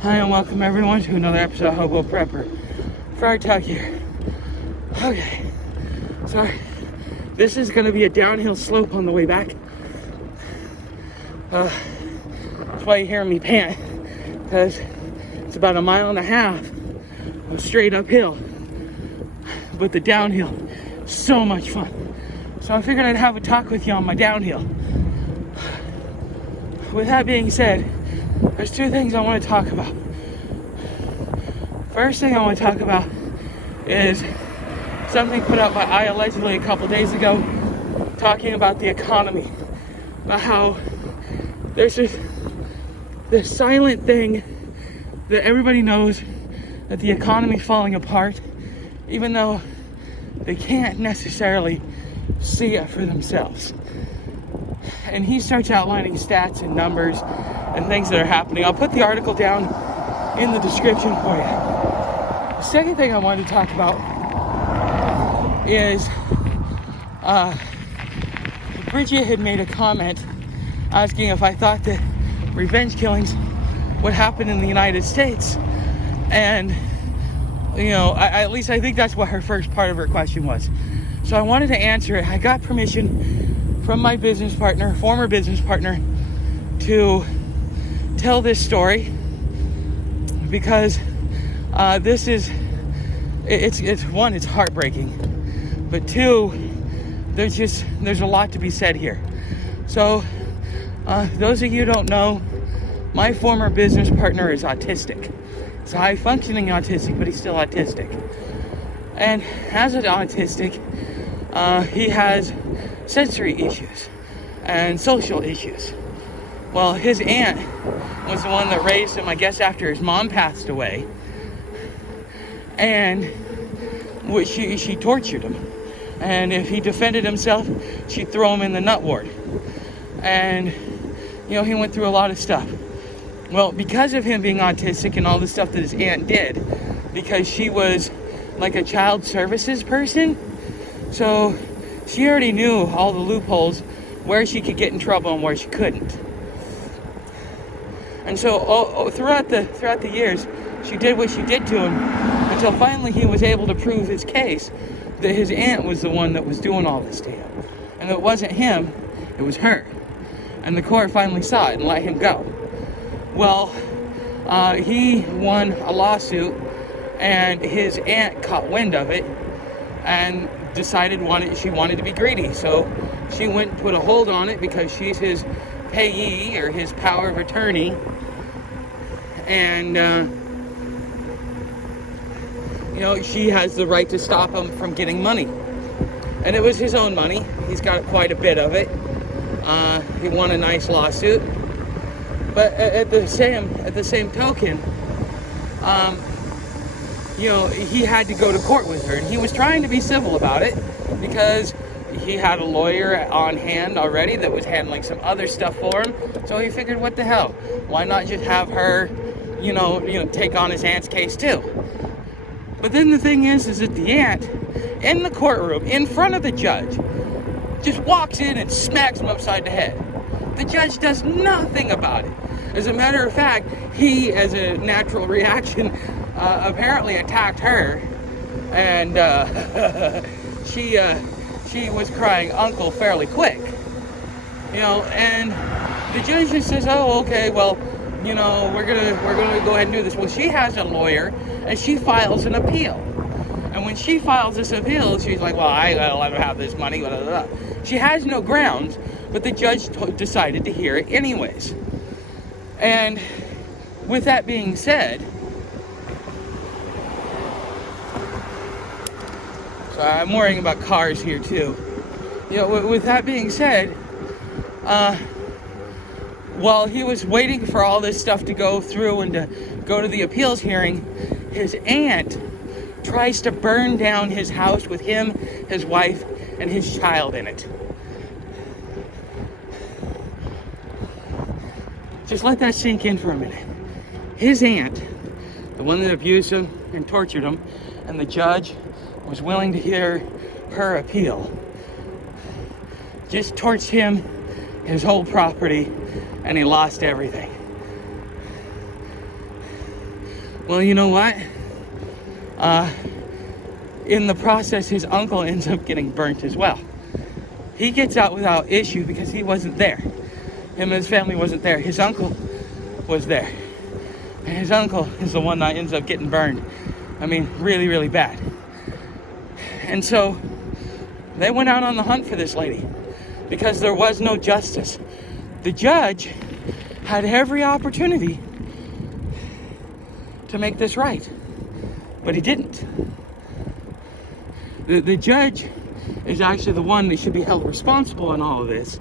Hi and welcome everyone to another episode of Hobo Prepper. Friar Tuck here. Okay, sorry. This is going to be a downhill slope on the way back. That's why you hear me pant, because it's about 1.5 miles of straight uphill. But the downhill, so much fun. So I figured I'd have a talk with you on my downhill. With that being said, there's 2 things I want to talk about. First thing I want to talk about is something put out by iAllegedly a couple days ago, talking about the economy, about how there's this silent thing that everybody knows, that the economy's falling apart, even though they can't necessarily see it for themselves. And he starts outlining stats and numbers and things that are happening. I'll put the article down in the description for you. The second thing I wanted to talk about is Bridget had made a comment asking if I thought that revenge killings would happen in the United States. And, you know, at least I think that's what her first part of her question was. So I wanted to answer it. I got permission from my business partner, former business partner, to tell this story because this is, it's one, it's heartbreaking, but 2, there's a lot to be said here. So those of you who don't know, my former business partner is autistic. He's high functioning autistic, but he's still autistic. And as an autistic, he has sensory issues and social issues. Well, his aunt was the one that raised him, I guess, after his mom passed away. And she tortured him. And if he defended himself, she'd throw him in the nut ward. And, you know, he went through a lot of stuff. Well, because of him being autistic and all the stuff that his aunt did, because she was like a child services person, so she already knew all the loopholes, where she could get in trouble and where she couldn't. And so throughout the years, she did what she did to him until finally he was able to prove his case that his aunt was the one that was doing all this to him. And it wasn't him, it was her. And the court finally saw it and let him go. Well, he won a lawsuit, and his aunt caught wind of it and decided she wanted to be greedy. So she went and put a hold on it because she's his payee or his power of attorney. And, you know, she has the right to stop him from getting money. And it was his own money. He's got quite a bit of it. He won a nice lawsuit. But at the same token, you know, he had to go to court with her, and he was trying to be civil about it because he had a lawyer on hand already that was handling some other stuff for him. So he figured, what the hell? Why not just have her, you know, take on his aunt's case too? But then the thing is that the aunt, in the courtroom, in front of the judge, just walks in and smacks him upside the head. The judge does nothing about it. As a matter of fact, he, as a natural reaction, apparently attacked her, and she was crying uncle fairly quick, you know. And the judge just says, "Oh, okay, well, you know, we're gonna go ahead and do this." Well, she has a lawyer, and she files an appeal. And when she files this appeal, she's like, "Well, I gotta let her have this money." Blah, blah, blah. She has no grounds, but the judge decided to hear it anyways. And with that being said, so I'm worrying about cars here too. You know, with that being said, while he was waiting for all this stuff to go through and to go to the appeals hearing, his aunt tries to burn down his house with him, his wife, and his child in it. Just let that sink in for a minute. His aunt, the one that abused him and tortured him, and the judge was willing to hear her appeal, just torched him, his whole property, and he lost everything. Well, you know what? In the process, his uncle ends up getting burnt as well. He gets out without issue because he wasn't there. Him and his family wasn't there. His uncle was there. And his uncle is the one that ends up getting burned. I mean, really, really bad. And so they went out on the hunt for this lady because there was no justice. The judge had every opportunity to make this right, but he didn't. The judge is actually the one that should be held responsible in all of this,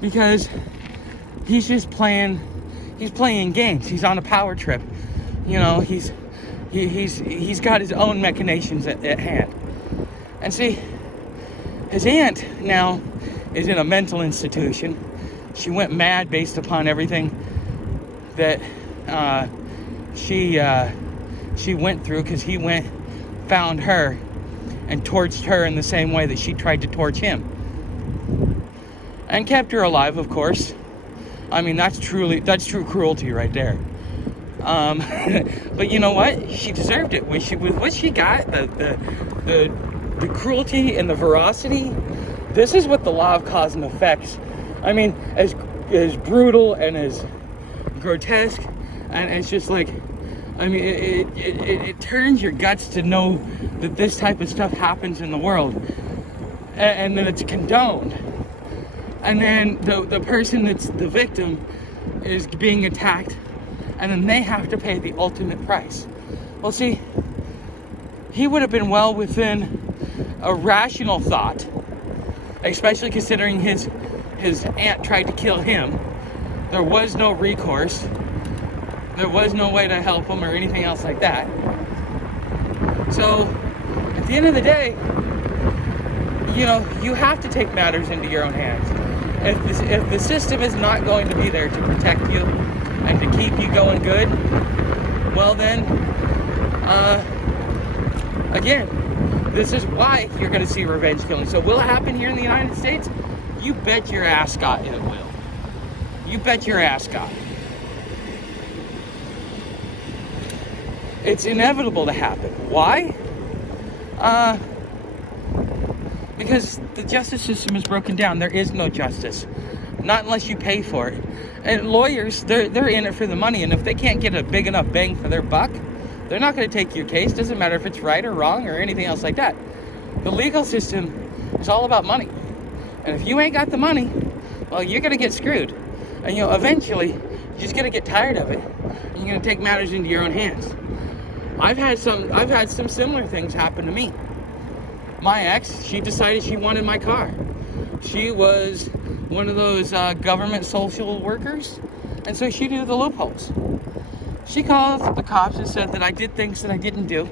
because he's just playing games. He's on a power trip. You know, he's got his own machinations at hand. And see, his aunt now is in a mental institution. She went mad based upon everything that she went through, because he found her and torched her in the same way that she tried to torch him, and kept her alive, of course. I mean, that's true cruelty right there. But you know what? She deserved it. With what she got, the cruelty and the veracity. This is what the law of cause and effects. I mean, as brutal and as grotesque, and it's just like, I mean, it turns your guts to know that this type of stuff happens in the world, and then it's condoned. And then the person that's the victim is being attacked, and then they have to pay the ultimate price. Well, see, he would have been well within a rational thought, especially considering his aunt tried to kill him. There was no recourse. There was no way to help him or anything else like that. So, at the end of the day, you know, you have to take matters into your own hands. If the system is not going to be there to protect you and to keep you going good, well then, again, this is why you're going to see revenge killing. So will it happen here in the United States? You bet your ass God it will. You bet your ass God. It's inevitable to happen. Why? Because the justice system is broken down. There is no justice. Not unless you pay for it. And lawyers, they're in it for the money. And if they can't get a big enough bang for their buck, they're not going to take your case. Doesn't matter if it's right or wrong or anything else like that. The legal system is all about money. And if you ain't got the money, well, you're going to get screwed. And, you know, eventually, you're just going to get tired of it. And you're going to take matters into your own hands. I've had some similar things happen to me. My ex, she decided she wanted my car. She was one of those government social workers, and so she knew the loopholes. She called the cops and said that I did things that I didn't do,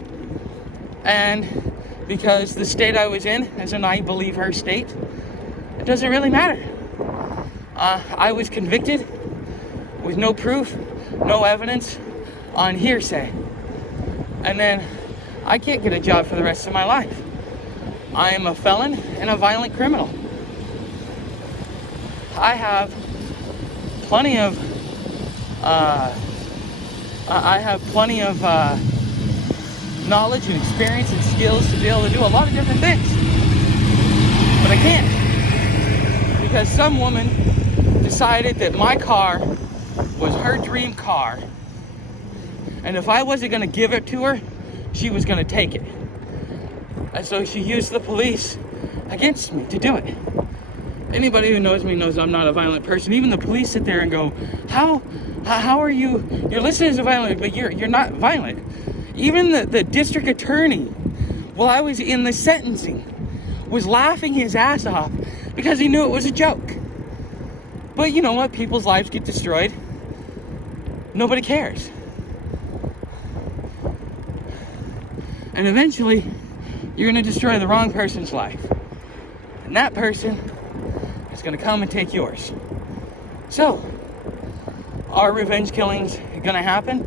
and because the state I was in is an I believe her state, it doesn't really matter. I was convicted with no proof, no evidence, on hearsay. And then I can't get a job for the rest of my life. I am a felon and a violent criminal. I have plenty of knowledge and experience and skills to be able to do a lot of different things. But I can't, because some woman decided that my car was her dream car, and if I wasn't going to give it to her, she was going to take it. And so she used the police against me to do it. Anybody who knows me knows I'm not a violent person. Even the police sit there and go, how are you? You're listed as a violent, but you're not violent. Even the district attorney, while I was in the sentencing, was laughing his ass off because he knew it was a joke. But you know what? People's lives get destroyed. Nobody cares. And eventually, you're going to destroy the wrong person's life. And that person is going to come and take yours. So, are revenge killings going to happen?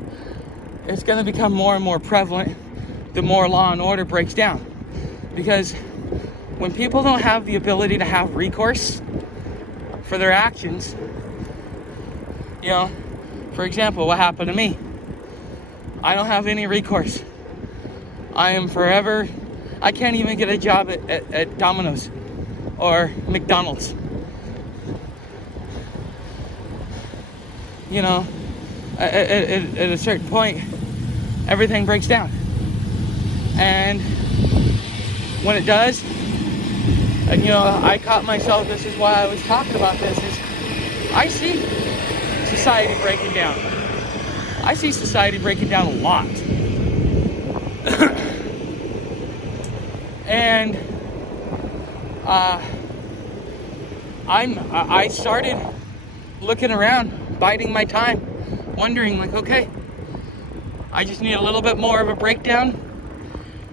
It's going to become more and more prevalent the more law and order breaks down. Because when people don't have the ability to have recourse for their actions, you know, for example, what happened to me? I don't have any recourse. I am forever. I can't even get a job at Domino's or McDonald's. You know, at a certain point, everything breaks down. And when it does, and you know, I caught myself, this is why I was talking about this, is I see society breaking down. I see society breaking down a lot. And I started looking around, biding my time, wondering like, okay, I just need a little bit more of a breakdown.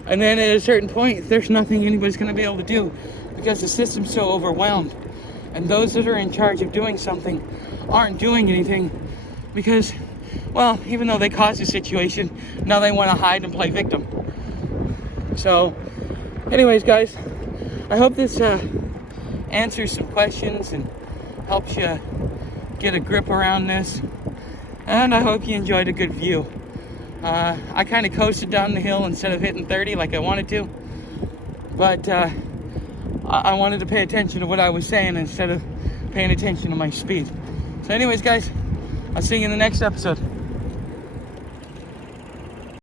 And then at a certain point, there's nothing anybody's going to be able to do because the system's so overwhelmed. And those that are in charge of doing something aren't doing anything because, well, even though they caused the situation, now they want to hide and play victim. So, anyways, guys, I hope this answers some questions and helps you get a grip around this. And I hope you enjoyed a good view. I kind of coasted down the hill instead of hitting 30 like I wanted to. But I wanted to pay attention to what I was saying instead of paying attention to my speed. So anyways, guys, I'll see you in the next episode.